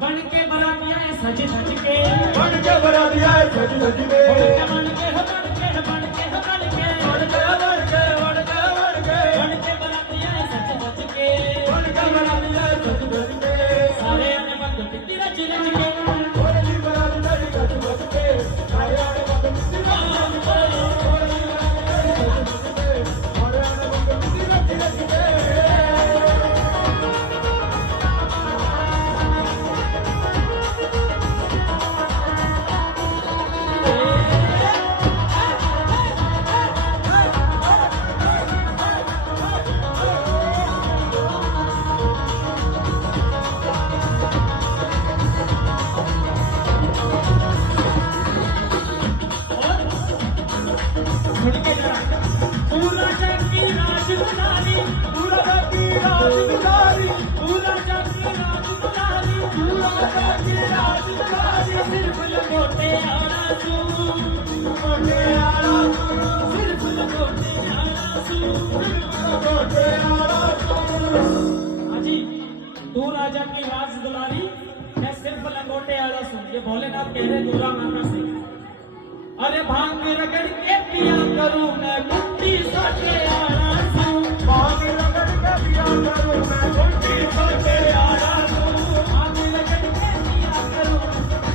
बन के बरातिया सज धज के, बन के बरातिया सज धज के, बन के हो बन के बन के हो बन के, बन के बन के बन के बन के, बन के बरातिया सज धज के, बन के बरातिया सज धज के, सारे आने बंद टिकटी रच रच के, होली बरातिया सज धज के, सारे आने बंद टिकटी रच रच के, होली बरातिया सज धज के, सारे आने बंद टिकटी रच रच के। पूरा जग की राजकुमारी, पूरा जग की राजकुमारी, पूरा जग की राजकुमारी, पूरा जग की राजकुमारी, सिर्फ लंगोटे आना तू, लंगोटे आना तू, सिर्फ लंगोटे आना तू, लंगोटे आना तू। हाजी तू राजा की राज दुलारी, मैं सिर्फ लंगोटे आना सुन। ये भोलेनाथ कह रहे दूरा माना से, अरे भांग रगड़ के पिया करूं मैं कुट्टी सोटे आना तू, भांग रगड़ के पिया करूं मैं कुट्टी सोटे आना तू, भांग रगड़ के पिया करूं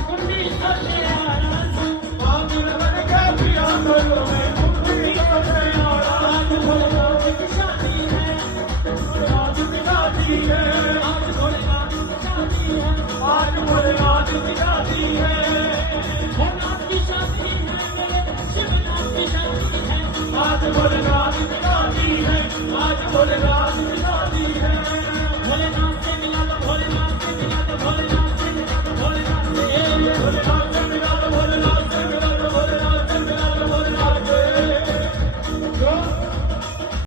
कुट्टी सोटे आना तू, भांग रगड़ के पिया करूं मैं कुट्टी सोटे आना आज भोलेनाथ की शादी है, तू। आज की शादी है, आज भोलेनाथ की शादी है, आज भोलेनाथ की शादी है, भोलेनाथ की शादी है, मेरे शिवनाथ की शादी है, आज भोलेनाथ की शादी है, आज भोलेनाथ की शादी है। भोलेनाथ से मिला दो, भोलेनाथ से मिला दो, भोलेनाथ से मिला दो, भोलेनाथ से भोलेनाथ